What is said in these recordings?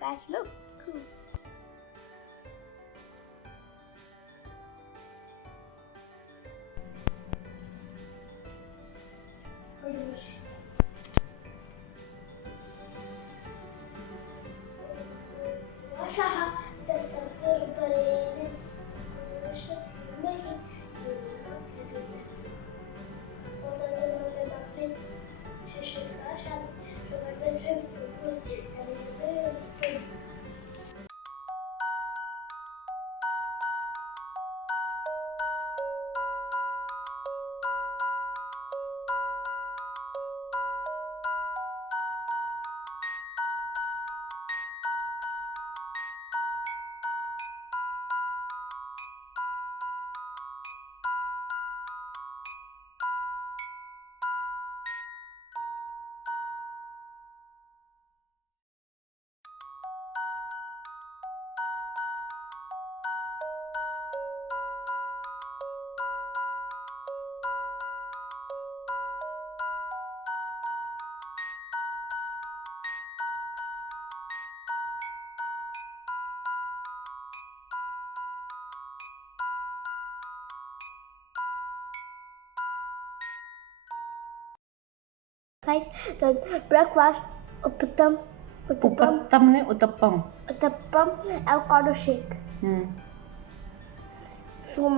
Guys, look. Guys, the breakfast uttapam avocado shake. So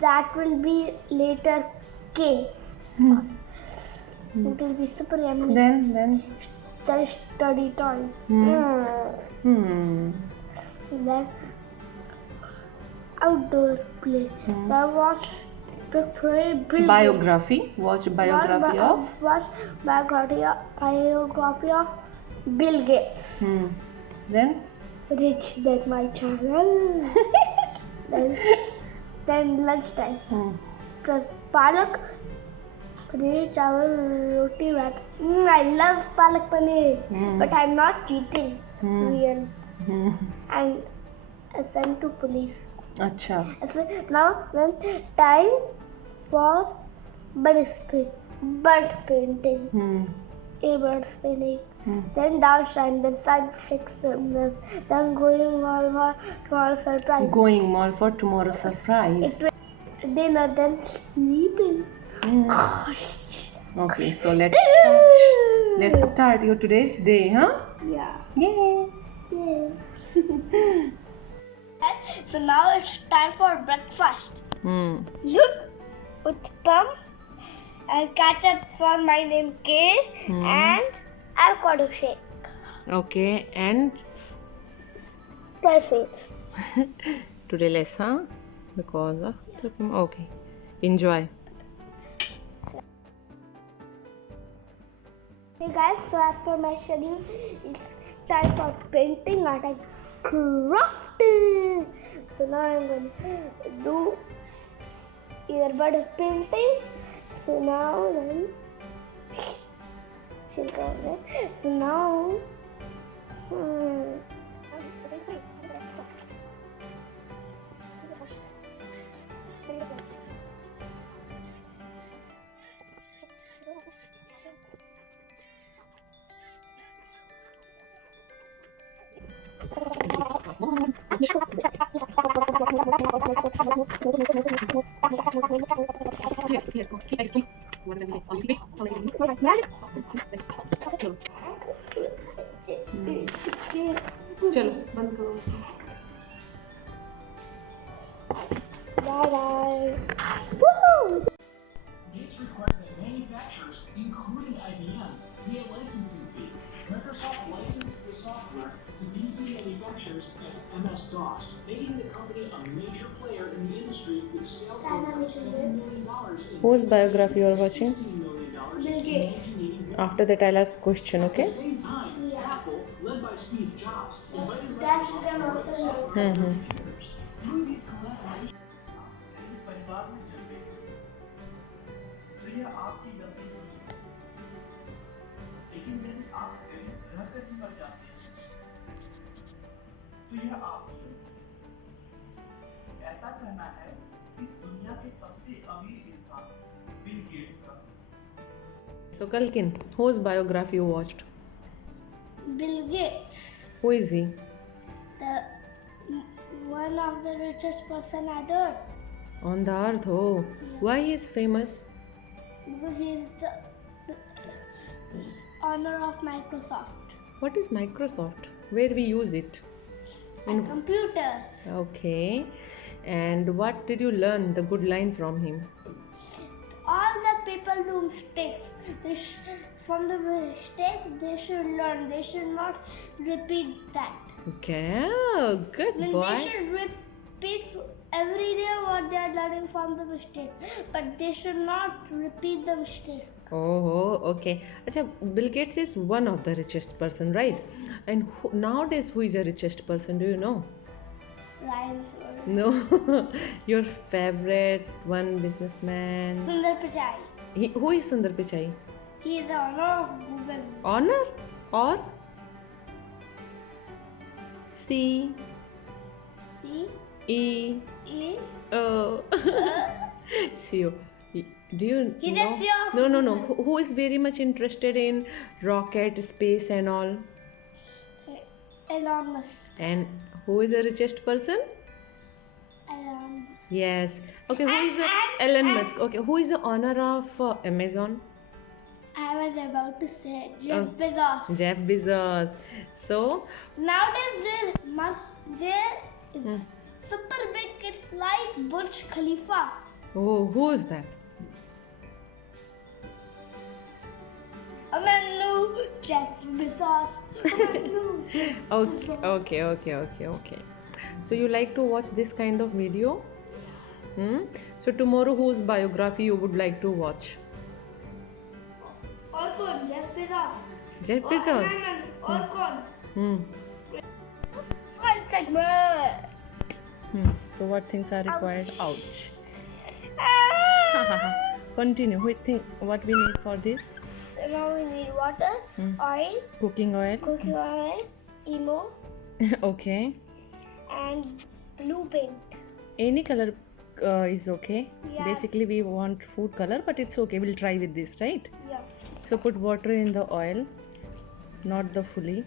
that will be later K. It will be super yummy. Then Study time. Then outdoor play. Then watch biography. Watch biography of. Watch biography of Bill Gates. Then Rich, that's my channel. then lunchtime. Plus palak, paneer, chawal, roti, wrap. I love palak paneer, but I'm not cheating. Real. And I sent to police. अच्छा. Now then time for bird painting. Bird painting. Then dance time. Then science experiment. Then going mall for tomorrow's surprise. Going mall for tomorrow's surprise. Dinner. Then sleeping. Okay, so let's start your today's day, huh? Yeah. Yay! So now it's time for breakfast. Look, uttapam and ketchup for my name K and avocado shake. Okay, and Dry fruits. today less, huh? Because of okay. Enjoy. Hey guys, so as per my schedule, it's time for painting art and crafting. So now I'm going to do earbud painting. So now then, so now, चलो बंद करो. bye. Woohoo! Gates require that manufacturers, including IBM, pay a licensing fee. Microsoft licensed the software to PC manufacturers as MS-DOS, making the company a major player in the industry with sales of $7 million. Whose biography you are watching? $16 million Bill Gates. After that, I'll ask question. Okay. At the same time, Apple, led by Steve Jobs, invited That you Microsoft can to write also software know. on computers. Through these collaborations, परिवार में जल गई तो यह आपकी गलती नहीं है, लेकिन यदि आप गरीब रहकर भी मर जाते हैं तो यह आपकी गलती है। ऐसा कहना है इस दुनिया के सबसे अमीर इंसान बिल गेट्स का। So Kalkin, whose biography you watched? Bill Gates. Who is he? The one of the richest person on earth. On the earth. Oh, why he is famous? Because he is the owner of Microsoft. What is Microsoft? Where we use it? And computers. Okay. And what did you learn the good line from him? All the people do mistakes. From the mistake they should learn. They should not repeat that. Okay, oh, good boy. They should repeat every day what they are learning from the mistake. But they should not repeat the mistake. Oh, okay. Acha, Bill Gates is one of the richest person, right? And nowadays, who is the richest person? Do you know? Ryan No. Your favorite one businessman? Sundar Pichai. Who is Sundar Pichai? He is the owner of Google. Honor or C C E E. O CEO. Do you He know? the CEO of No. Who is very much interested in rocket, space, and all? Elon Musk. And who is the richest person? Elon. Yes. Okay. Who is the Elon Musk? Okay. Who is the owner of Amazon? I was about to say Jeff Bezos. Jeff Bezos. So Nowadays there is super big. It's like Burj Khalifa. oh, who is that? Amanu, Jeff Bezos. Amanu. Okay. So you like to watch this kind of video? So tomorrow, whose biography you would like to watch? Or कौन? Jeff Bezos. Jeff Bezos. और कौन? Fun segment. So what things are required? Ouch. Ah. Continue. What we need for this? So now we need water, oil, Cooking oil. cooking oil, emo, Okay. and blue paint. Any color is okay. Yes. Basically, we want food color, but it's okay. We'll try with this, right? Yeah. So put water in the oil, not the fully.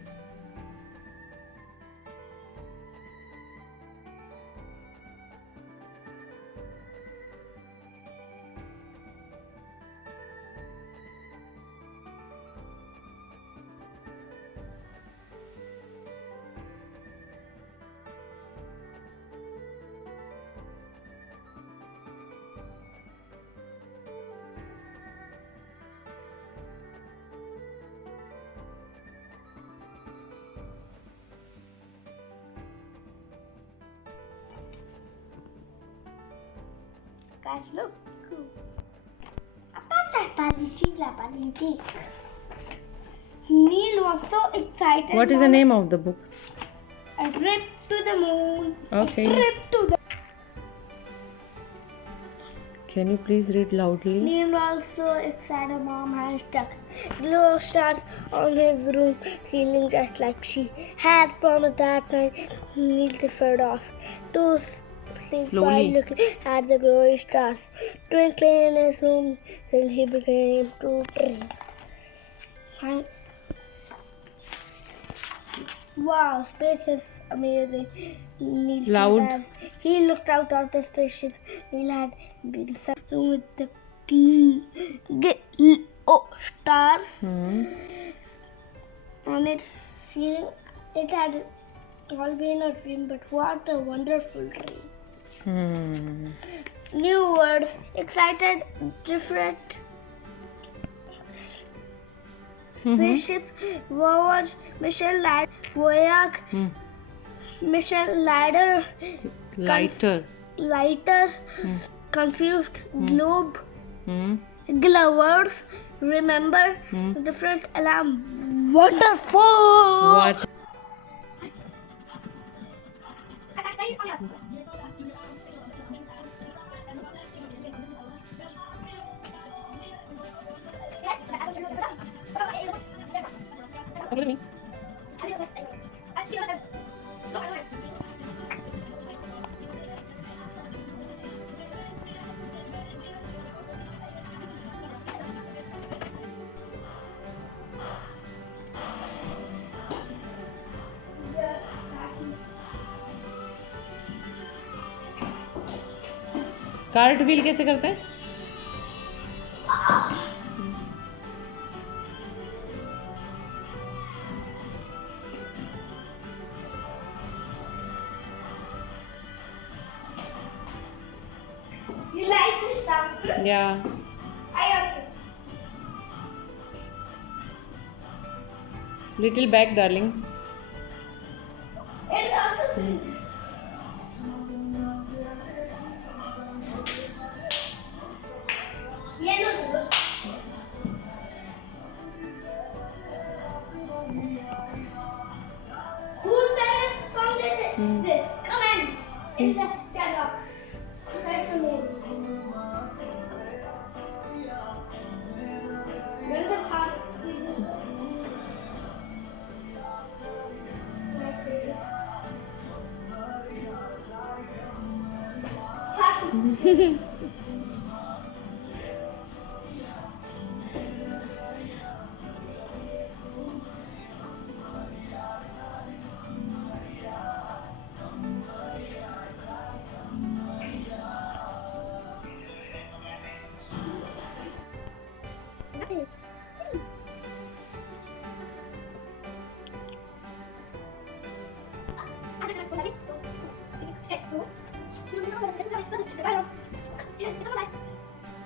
Guys, look. Neil was so excited. What is the name of the book? A trip to the moon. Okay. A trip to the. Can you please read loudly? Neil was so excited. Mom had stuck glow stars on his room ceiling just like she had promised that night. Neil differed off to sleep Slowly. while looking at the glowing stars twinkling in his room. Then he began to dream. Wow, space is amazing. Neil Loud. He looked out of the spaceship. Neil had been sat with the stars on its ceiling. It had all been a dream, but what a wonderful dream. New words, excited, different. Spaceship, voyage, mission, light, voyage, mission, lighter, Lighter. confused, globe, glovers, remember, different alarm, wonderful. What? Look at me. Cart wheel कैसे करते हैं? You like this stuff? Yeah. I also. Little back, darling. It's also yellow. Who says song is this? Come on. In the chat box. Write your name. When the heart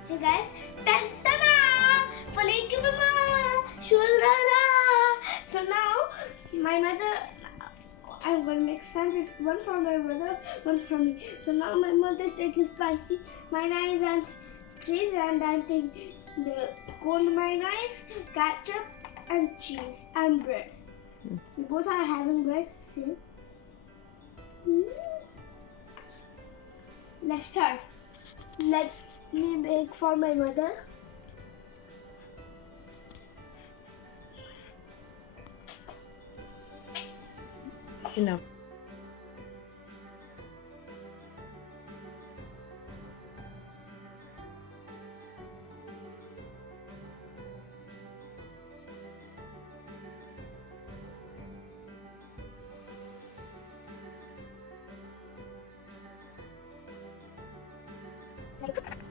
Hey guys, ta-da! Faleki mama, shulala. So now my mother, I'm going to make sandwich, one for my mother, one for me. So now my mother taking spicy mayonnaise and cheese, and I'm taking the cold mayonnaise, ketchup and cheese and bread. We both are having bread. See? Let's start. Let me make for my mother. Enough.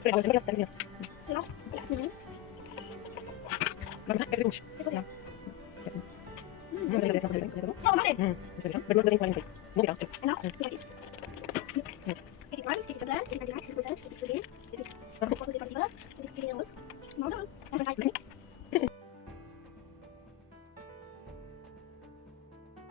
No,